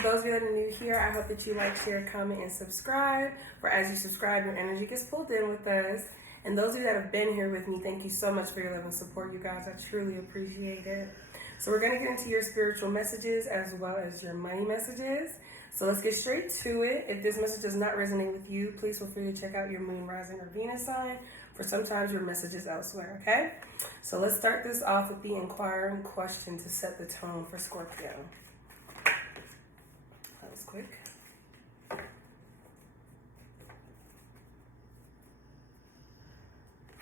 For those of you that are new here, I hope that you like, share, comment, and subscribe. For as you subscribe, your energy gets pulled in with us. And those of you that have been here with me, thank you so much for your love and support, you guys. I truly appreciate it. So we're going to get into your spiritual messages as well as your money messages. So let's get straight to it. If this message does not resonate with you, please feel free to check out your moon, rising, or Venus sign for sometimes your messages elsewhere, okay? So let's start this off with the inquiring question to set the tone for Scorpio. That was quick.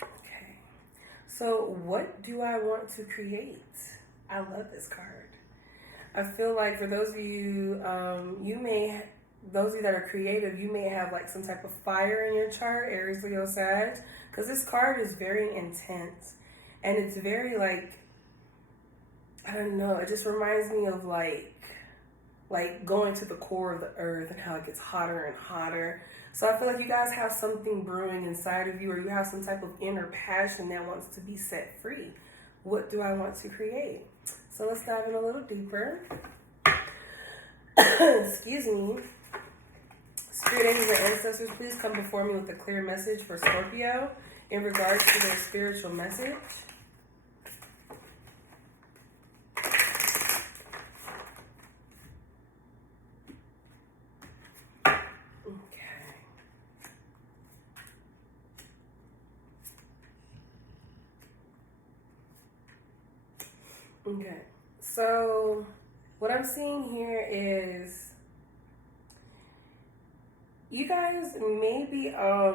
Okay. So what do I want to create? I love this card. I feel like for those of you, those of you that are creative, you may have like some type of fire in your chart, Aries, Leo, Sag, because this card is very intense and it's very like, I don't know, it just reminds me of like going to the core of the earth and how it gets hotter and hotter. So I feel like you guys have something brewing inside of you, or you have some type of inner passion that wants to be set free. What do I want to create? So let's dive in a little deeper. Excuse me. Spirit angels and ancestors, please come before me with a clear message for Scorpio in regards to their spiritual message. Okay, so what I'm seeing here is you guys maybe, I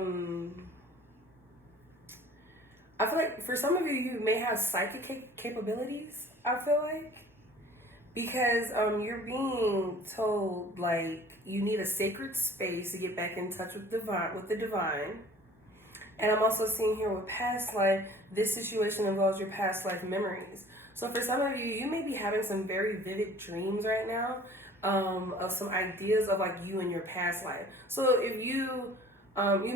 feel like for some of you, you may have psychic capabilities, I feel like, because you're being told like you need a sacred space to get back in touch with the divine. And I'm also seeing here with past life, this situation involves your past life memories. So for some of you, you may be having some very vivid dreams right now of some ideas of like you in your past life. So if you, you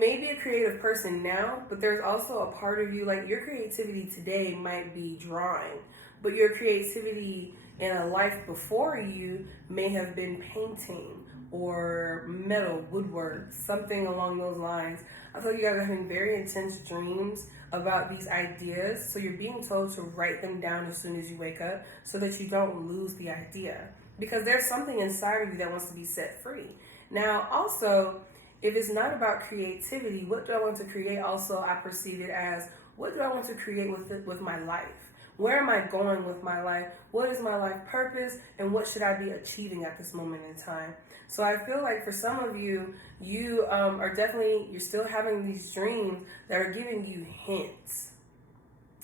may be a creative person now, but there's also a part of you, like your creativity today might be drawing, but your creativity in a life before you may have been painting or metal, woodwork, something along those lines. I feel like you guys are having very intense dreams about these ideas, so you're being told to write them down as soon as you wake up so that you don't lose the idea, because there's something inside of you that wants to be set free. Now, also, if it's not about creativity, what do I want to create? Also, I perceive it as, what do I want to create with my life? Where am I going with my life? What is my life purpose? And what should I be achieving at this moment in time? So I feel like for some of you, you you're still having these dreams that are giving you hints.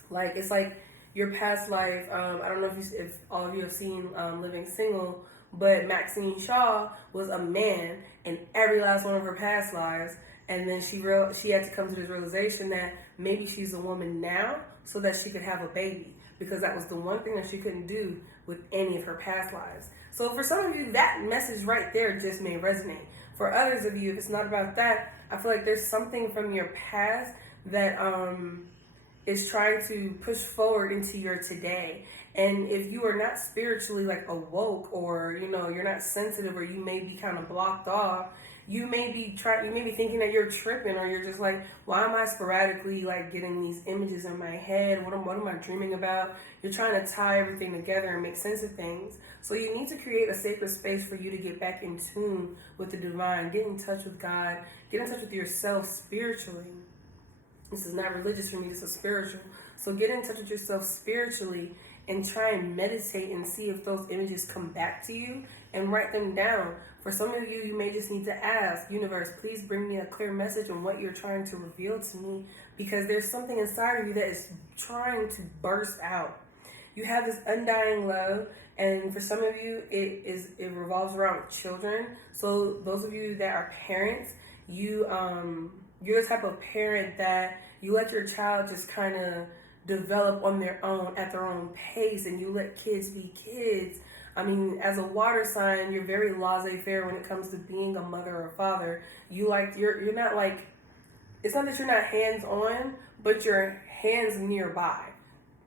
Like, it's like your past life. I don't know if all of you have seen Living Single, but Maxine Shaw was a man in every last one of her past lives. And then she had to come to this realization that maybe she's a woman now so that she could have a baby, because that was the one thing that she couldn't do with any of her past lives. So for some of you, that message right there just may resonate. For others of you, if it's not about that, I feel like there's something from your past that is trying to push forward into your today. And if you are not spiritually like awoke, or you're not sensitive, or you may be kind of blocked off, you may be thinking that you're tripping, or you're just like, why am I sporadically like getting these images in my head? What am I dreaming about? You're trying to tie everything together and make sense of things. So you need to create a sacred space for you to get back in tune with the divine, get in touch with God, get in touch with yourself spiritually. This is not religious for me, this is spiritual. So get in touch with yourself spiritually and try and meditate and see if those images come back to you, and write them down. For some of you, you may just need to ask, universe, please bring me a clear message on what you're trying to reveal to me, because there's something inside of you that is trying to burst out. You have this undying love, and for some of you, it revolves around children. So those of you that are parents, you're the type of parent that you let your child just kind of develop on their own at their own pace, and you let kids be kids. I mean, as a water sign, you're very laissez-faire when it comes to being a mother or father. You're not like, it's not that you're not hands-on, but you're hands nearby.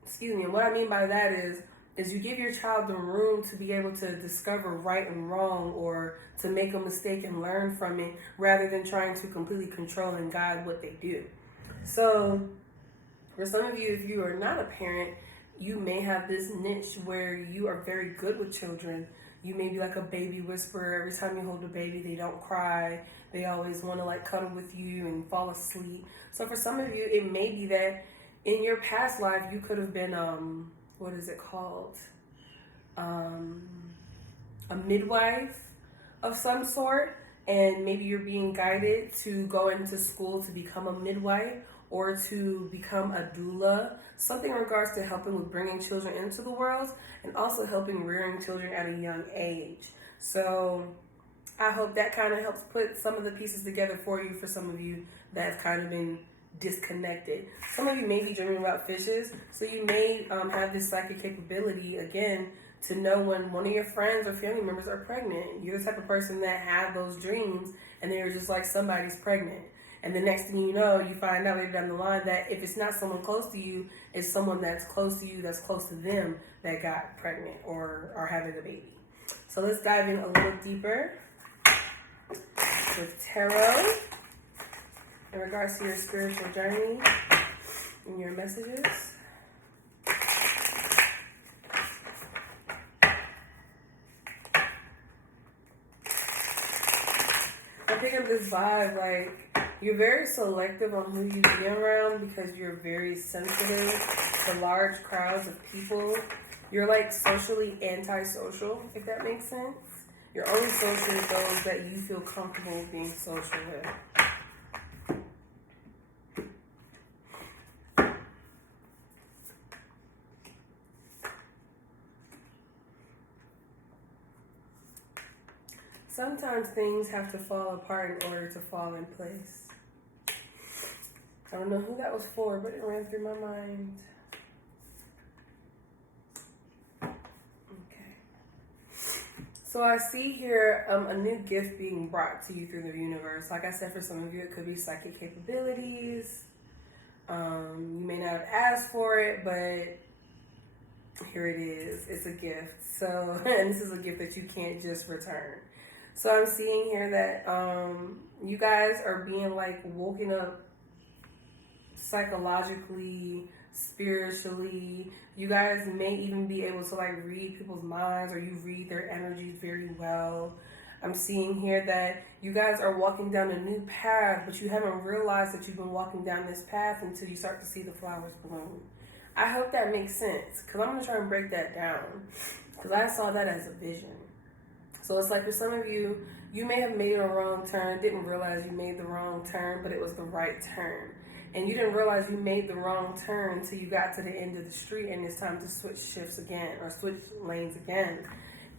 Excuse me. And what I mean by that is is you give your child the room to be able to discover right and wrong, or to make a mistake and learn from it, rather than trying to completely control and guide what they do. So for some of you, if you are not a parent, you may have this niche where you are very good with children. You may be like a baby whisperer. Every time you hold a baby, they don't cry. They always want to like cuddle with you and fall asleep. So for some of you, it may be that in your past life, you could have been, what is it called? A midwife of some sort. And maybe you're being guided to go into school to become a midwife, or to become a doula, something in regards to helping with bringing children into the world, and also helping rearing children at a young age. So I hope that kind of helps put some of the pieces together for you, for some of you that have kind of been disconnected. Some of you may be dreaming about fishes, so you may have this psychic capability, again, to know when one of your friends or family members are pregnant. You're the type of person that have those dreams, and they're just like, somebody's pregnant. And the next thing you know, you find out later down the line that if it's not someone close to you, it's someone that's close to you, that's close to them, that got pregnant or are having a baby. So let's dive in a little deeper with tarot in regards to your spiritual journey and your messages. I'm picking up this vibe, like, you're very selective on who you be around because you're very sensitive to large crowds of people. You're like socially antisocial, if that makes sense. You're only social with those that you feel comfortable being social with. Sometimes things have to fall apart in order to fall in place. I don't know who that was for, but it ran through my mind. Okay. So I see here a new gift being brought to you through the universe. Like I said, for some of you, it could be psychic capabilities. You may not have asked for it, but here it is. It's a gift. So, and this is a gift that you can't just return. So I'm seeing here that you guys are being like woken up psychologically, spiritually. You guys may even be able to like read people's minds, or you read their energies very well. I'm seeing here that you guys are walking down a new path, but you haven't realized that you've been walking down this path until you start to see the flowers bloom. I hope that makes sense, because I'm going to try and break that down, because I saw that as a vision. So it's like for some of you, you may have made a wrong turn, didn't realize you made the wrong turn, but it was the right turn. And you didn't realize you made the wrong turn until you got to the end of the street and it's time to switch shifts again, or switch lanes again.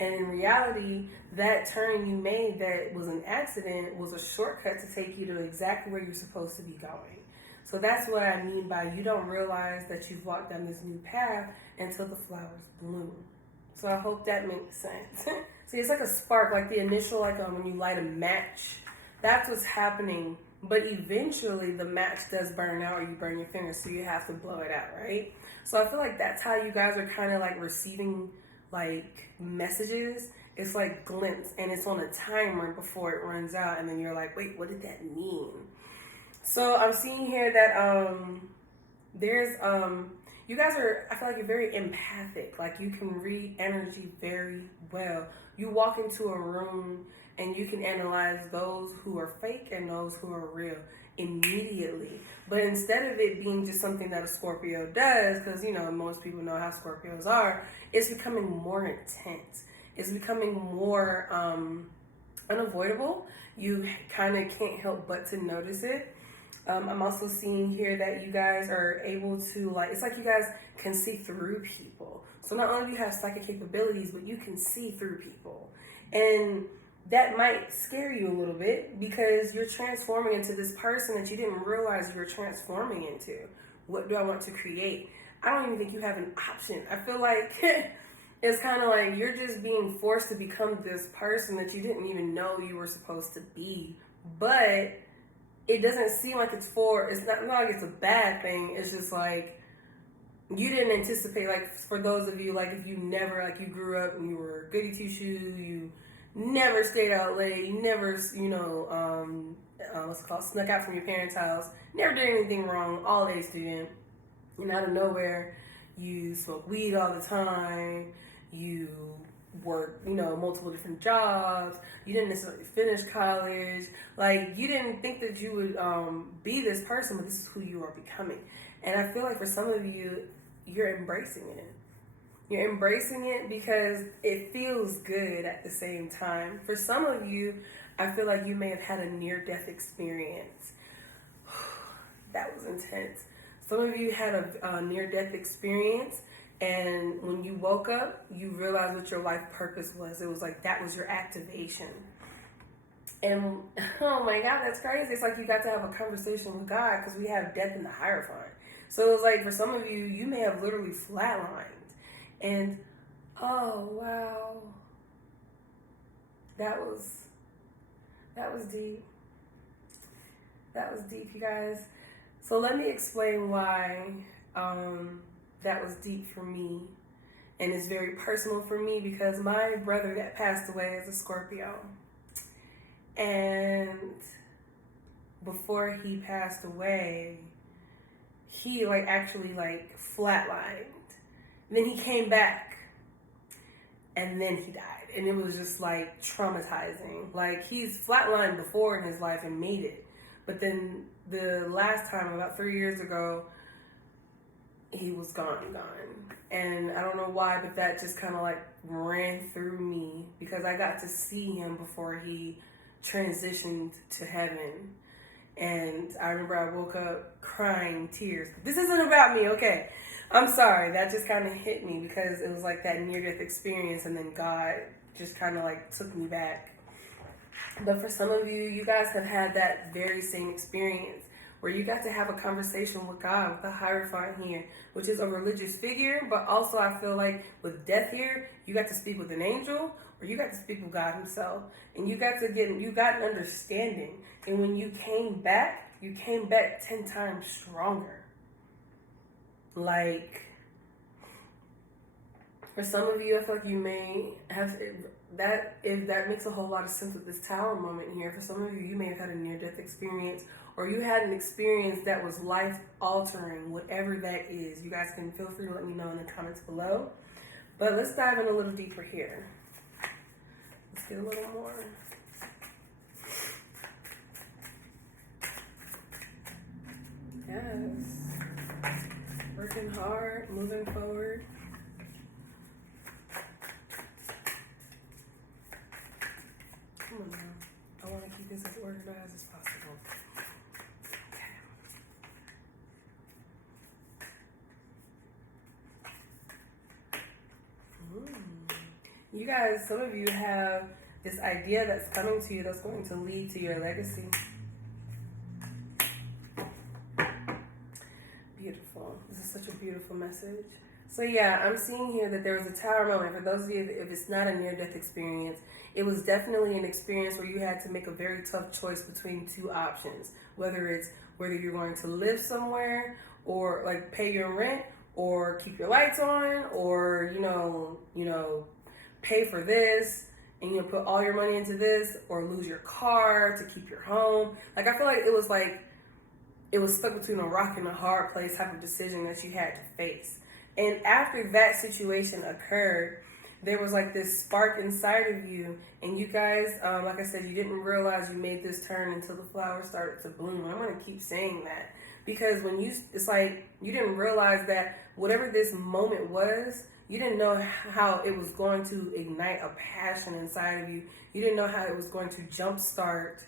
And in reality, that turn you made that was an accident was a shortcut to take you to exactly where you're supposed to be going. So that's what I mean by you don't realize that you've walked down this new path until the flowers bloom. So I hope that makes sense. See, it's like a spark, like the initial, like when you light a match. That's what's happening. But eventually the match does burn out, or you burn your fingers, so you have to blow it out, right? So I feel like that's how you guys are kind of like receiving like messages. It's like glints, and it's on a timer before it runs out, and then you're like, wait, what did that mean? So I'm seeing here that there's you guys are, I feel like you're very empathic. Like you can read energy very well. You walk into a room and you can analyze those who are fake and those who are real immediately. But instead of it being just something that a Scorpio does, because, you know, most people know how Scorpios are, it's becoming more intense. It's becoming more unavoidable. You kind of can't help but to notice it. I'm also seeing here that you guys are able to, like, it's like you guys can see through people. So not only do you have psychic capabilities, but you can see through people. And that might scare you a little bit because you're transforming into this person that you didn't realize you were transforming into. What do I want to create? I don't even think you have an option. I feel like it's kind of like you're just being forced to become this person that you didn't even know you were supposed to be. But it doesn't seem like it's not like it's a bad thing. It's just like you didn't anticipate, like, for those of you, like, if you never, like, you grew up and you were goody two-shoe, you never stayed out late, you never, you know, what's it called, snuck out from your parents' house, never did anything wrong, all-A student, and out of nowhere, you smoke weed all the time, you work, you know, multiple different jobs, you didn't necessarily finish college, like, you didn't think that you would be this person, but this is who you are becoming. And I feel like for some of you, you're embracing it. You're embracing it because it feels good at the same time. For some of you, I feel like you may have had a near-death experience. That was intense. Some of you had a near-death experience, and when you woke up, you realized what your life purpose was. It was like that was your activation. And oh my God, that's crazy. It's like you got to have a conversation with God because we have death in the Hierophant. So it was like for some of you, you may have literally flatlined. And oh wow, that was deep. That was deep, you guys. So let me explain why that was deep for me, and it's very personal for me because my brother that passed away is a Scorpio, and before he passed away, he actually flatlined. And then he came back, and then he died, and it was just traumatizing. Like, he's flatlined before in his life and made it, but then the last time, about 3 years ago, he was gone. And I don't know why, but that just kind of ran through me because I got to see him before he transitioned to heaven. And I remember I woke up crying tears. This isn't about me, okay? I'm sorry. That just kind of hit me because it was that near-death experience, and then God just kind of took me back. But for some of you, you guys have had that very same experience where you got to have a conversation with God, with the Hierophant here, which is a religious figure, but also I feel like with death here, you got to speak with an angel, or you got to speak with God himself, and you got an understanding. And when you came back 10 times stronger. For some of you, I feel like you may have that makes a whole lot of sense with this tower moment here. For some of you, you may have had a near-death experience, or you had an experience that was life-altering, whatever that is. You guys can feel free to let me know in the comments below. But let's dive in a little deeper here. Let's get a little more. Yes. Working hard, moving forward. Come on now. I want to keep this as organized as possible. You guys, some of you have this idea that's coming to you that's going to lead to your legacy. Beautiful. This is such a beautiful message. So yeah, I'm seeing here that there was a tower moment. For those of you, if it's not a near-death experience, it was definitely an experience where you had to make a very tough choice between two options. Whether you're going to live somewhere, or pay your rent, or keep your lights on, or pay for this and put all your money into this, or lose your car to keep your home. I feel like it was stuck between a rock and a hard place type of decision that you had to face. And after that situation occurred, there was this spark inside of you, and you guys, like I said, you didn't realize you made this turn until the flowers started to bloom. I'm going to keep saying that because it's you didn't realize that whatever this moment was, you didn't know how it was going to ignite a passion inside of you. You didn't know how it was going to jumpstart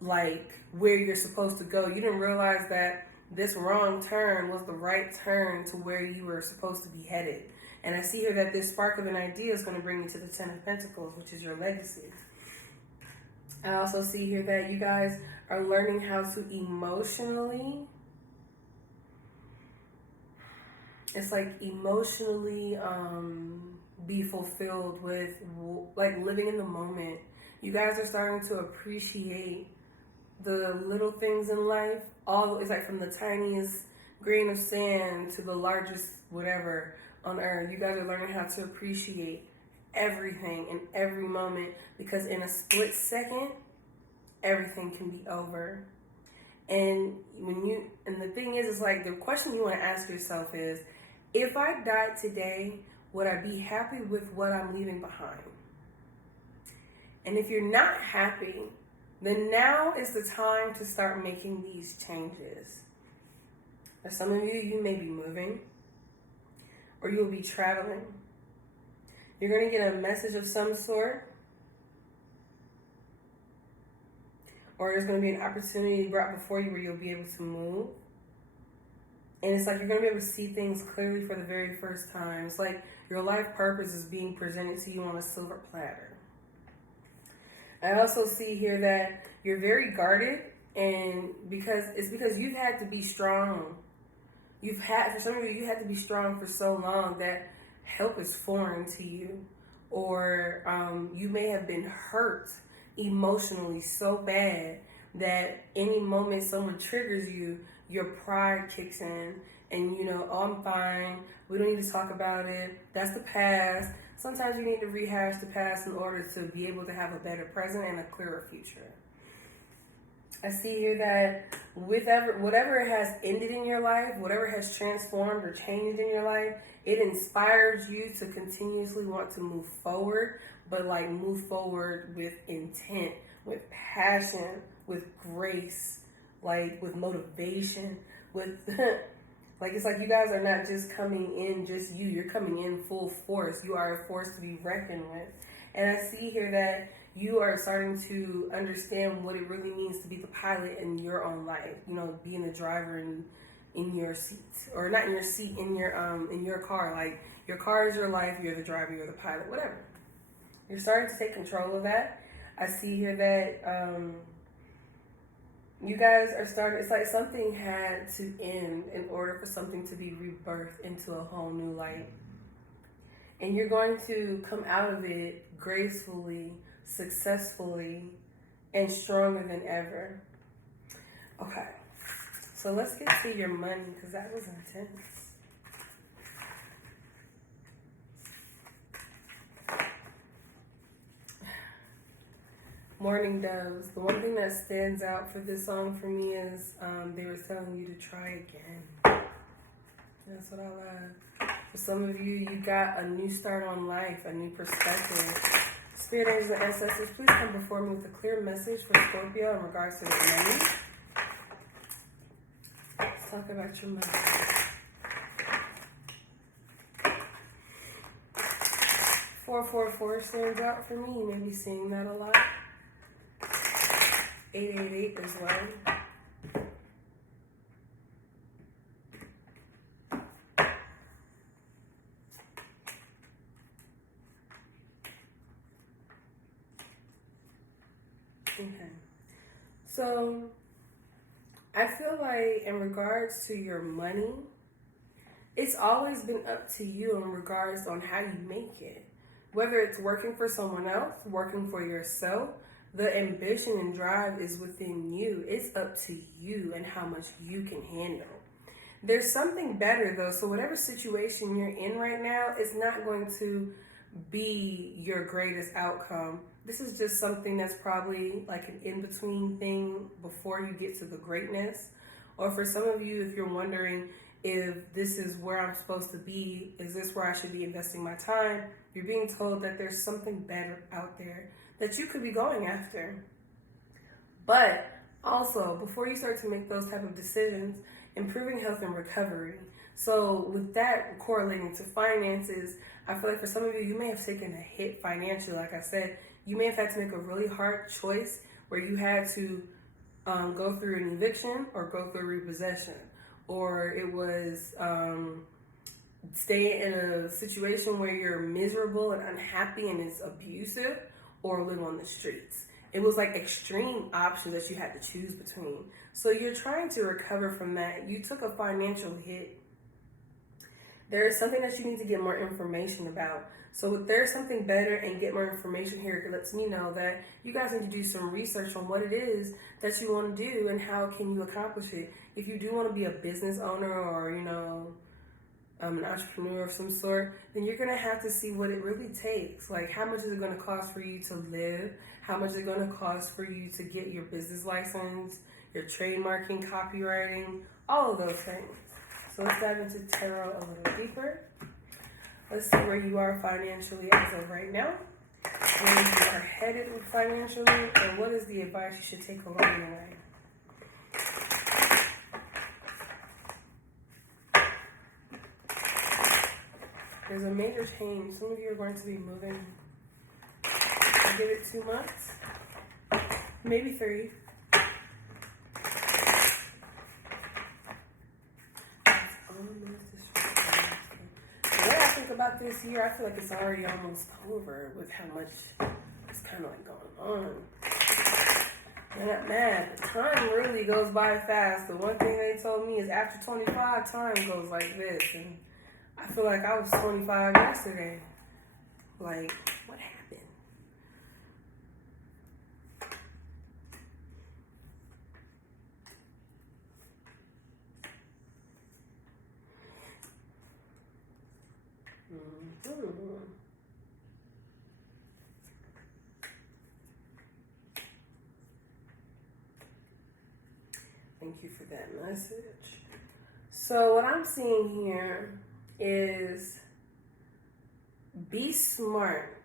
where you're supposed to go. You didn't realize that this wrong turn was the right turn to where you were supposed to be headed. And I see here that this spark of an idea is going to bring you to the 10 of Pentacles, which is your legacy. I also see here that you guys are learning how to emotionally, be fulfilled with living in the moment. You guys are starting to appreciate the little things in life. It's from the tiniest grain of sand to the largest whatever on earth. You guys are learning how to appreciate everything in every moment, because in a split second, everything can be over. And the thing is like, the question you want to ask yourself is, if I died today, would I be happy with what I'm leaving behind? And if you're not happy, then now is the time to start making these changes. For some of you, you may be moving, or you'll be traveling. You're going to get a message of some sort, or there's going to be an opportunity brought before you where you'll be able to move. And it's like you're going to be able to see things clearly for the very first time. It's like your life purpose is being presented to you on a silver platter. I also see here that you're very guarded, and because you've had to be strong. For some of you had to be strong for so long that help is foreign to you, or you may have been hurt emotionally so bad that any moment someone triggers you, your pride kicks in, and oh, I'm fine. We don't need to talk about it. That's the past. Sometimes you need to rehash the past in order to be able to have a better present and a clearer future. I see here that whatever has ended in your life, whatever has transformed or changed in your life, it inspires you to continuously want to move forward, but like move forward with intent, with passion, with grace, like with motivation, with like, it's like you guys are not just coming in just you, you're coming in full force. You are a force to be reckoned with. And I see here that you are starting to understand what it really means to be the pilot in your own life. Being the driver in your seat, or not in your seat, in your car. Like, your car is your life, you're the driver, you're the pilot, whatever. You're starting to take control of that. I see here that you guys are starting, it's like something had to end in order for something to be rebirthed into a whole new light. And you're going to come out of it gracefully, successfully, and stronger than ever. Okay, so let's get to your money, because that was intense. Morning Doves. The one thing that stands out for this song for me is they were telling you to try again. That's what I love. For some of you, you got a new start on life, a new perspective. Spirit angels and ancestors, please come before me with a clear message for Scorpio in regards to their money. Let's talk about your money. 444 stands out for me. You may be seeing that a lot. 888 as well. Okay. So I feel like in regards to your money, it's always been up to you in regards on how you make it. Whether it's working for someone else, working for yourself, the ambition and drive is within you. It's up to you and how much you can handle. There's something better though. So whatever situation you're in right now, it's not going to be your greatest outcome. This is just something that's probably like an in-between thing before you get to the greatness. Or for some of you, if you're wondering if this is where I'm supposed to be, is this where I should be investing my time? You're being told that there's something better out there that you could be going after. But also, before you start to make those type of decisions, improving health and recovery. So with that correlating to finances, I feel like for some of you, you may have taken a hit financially. Like I said, you may have had to make a really hard choice where you had to go through an eviction or go through a repossession. Or it was stay in a situation where you're miserable and unhappy and it's abusive, or live on the streets. It was like extreme options that you had to choose between. So you're trying to recover from that. You took a financial hit. there is something that you need to get more information about. So if there's something better and get more information here, it lets me know that you guys need to do some research on what it is that you want to do and how can you accomplish it. If you do want to be a business owner or, you know, an entrepreneur of some sort, then you're going to have to see what it really takes. Like, how much is it going to cost for you to live? How much is it going to cost for you to get your business license, your trademarking, copywriting, all of those things. So let's dive into tarot a little deeper. Let's see where you are financially as of right now, where you are headed with financially, and what is the advice you should take along the way. There's a major change. Some of you are going to be moving. I'll give it 2 months, maybe 3. About this year, I feel like it's already almost over with how much is kind of like going on. I'm not mad. The time really goes by fast. The one thing they told me is after 25, time goes like this. And I feel like I was 25 yesterday. Like, what happened? Thank you for that message. So what I'm seeing here is be smart.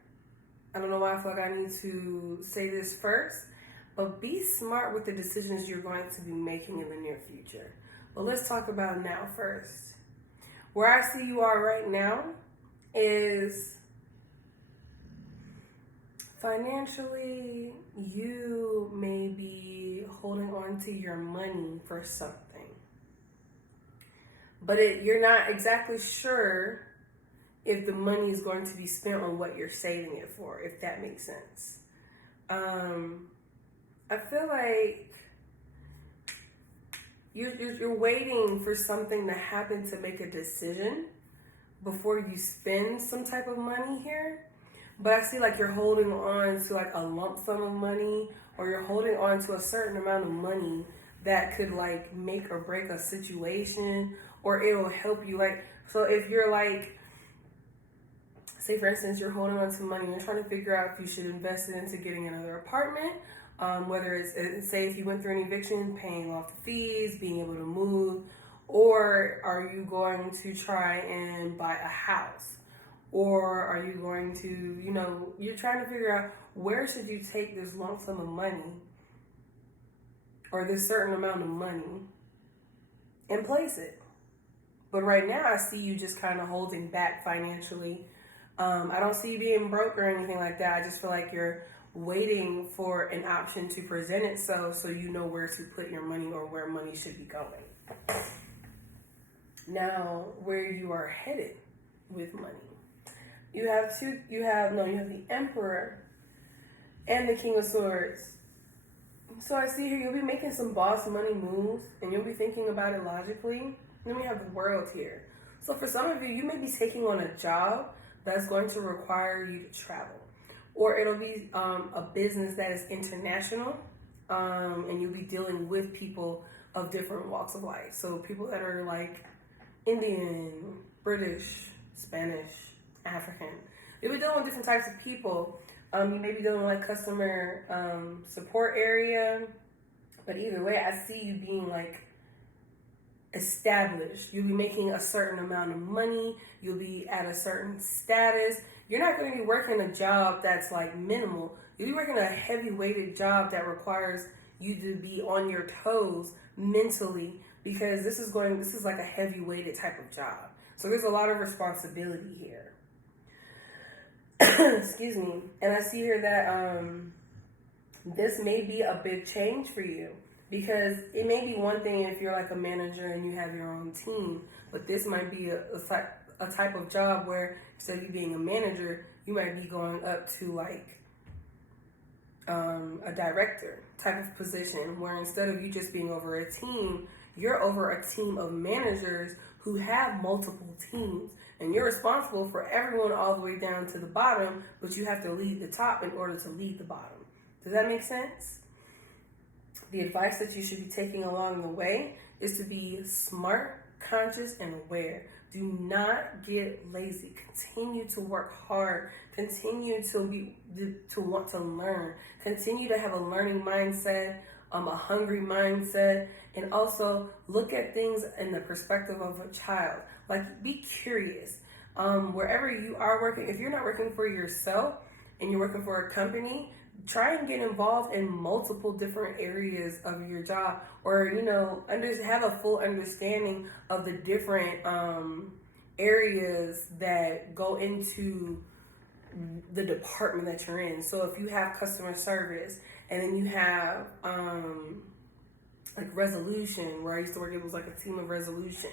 I don't know why I feel like I need to say this first, but be smart with the decisions you're going to be making in the near future. But let's talk about now first. Where I see you are right now is financially, you may be holding on to your money for something. But you're not exactly sure if the money is going to be spent on what you're saving it for, if that makes sense. I feel like you're waiting for something to happen to make a decision before you spend some type of money here. But I see like you're holding on to like a lump sum of money, or you're holding on to a certain amount of money that could like make or break a situation, or it'll help you. Like, so if you're like, say for instance, you're holding on to money and you're trying to figure out if you should invest it into getting another apartment, whether it's, say if you went through an eviction, paying off the fees, being able to move, or are you going to try and buy a house? Or are you going to, you know, you're trying to figure out where should you take this lump sum of money or this certain amount of money and place it. But right now I see you just kind of holding back financially. I don't see you being broke or anything like that. I just feel like you're waiting for an option to present itself so you know where to put your money or where money should be going. Now, where you are headed with money. You have the Emperor and the King of Swords. So I see here you'll be making some boss money moves and you'll be thinking about it logically. Then we have the World here. So for some of you, you may be taking on a job that's going to require you to travel. Or it'll be a business that is international, and you'll be dealing with people of different walks of life. So people that are like Indian, British, Spanish, African. You'll be dealing with different types of people. You may be dealing with like customer support area. But either way, I see you being like established. You'll be making a certain amount of money. You'll be at a certain status. You're not going to be working a job that's like minimal. You'll be working a heavy weighted job that requires you to be on your toes mentally, because this is like a heavy weighted type of job. So there's a lot of responsibility here. Excuse me. And I see here that this may be a big change for you, because it may be one thing if you're like a manager and you have your own team, but this might be a type of job where instead of you being a manager, you might be going up to like a director type of position, where instead of you just being over a team, you're over a team of managers who have multiple teams, and you're responsible for everyone all the way down to the bottom, but you have to lead the top in order to lead the bottom. Does that make sense? The advice that you should be taking along the way is to be smart, conscious, and aware. Do not get lazy. Continue to work hard. Continue to want to learn. Continue to have a learning mindset, a hungry mindset, and also look at things in the perspective of a child. Like, be curious. Wherever you are working, if you're not working for yourself and you're working for a company, try and get involved in multiple different areas of your job, or have a full understanding of the different areas that go into the department that you're in. So if you have customer service, and then you have like resolution, where I used to work, it was like a team of resolution,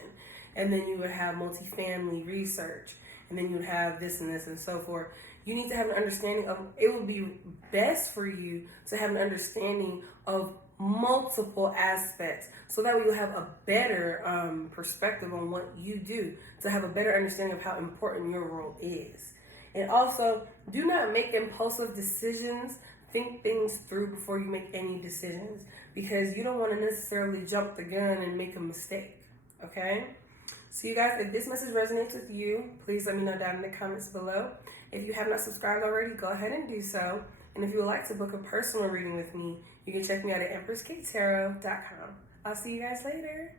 and then you would have multifamily research, and then you would have this and this and so forth. You need to have an understanding of, it would be best for you to have an understanding of multiple aspects, so that way you'll have a better perspective on what you do, to have a better understanding of how important your role is. And also, do not make impulsive decisions. Think things through before you make any decisions, because you don't want to necessarily jump the gun and make a mistake, okay? So you guys, if this message resonates with you, please let me know down in the comments below. If you have not subscribed already, go ahead and do so. And if you would like to book a personal reading with me, you can check me out at EmpressKateTarot.com. I'll see you guys later.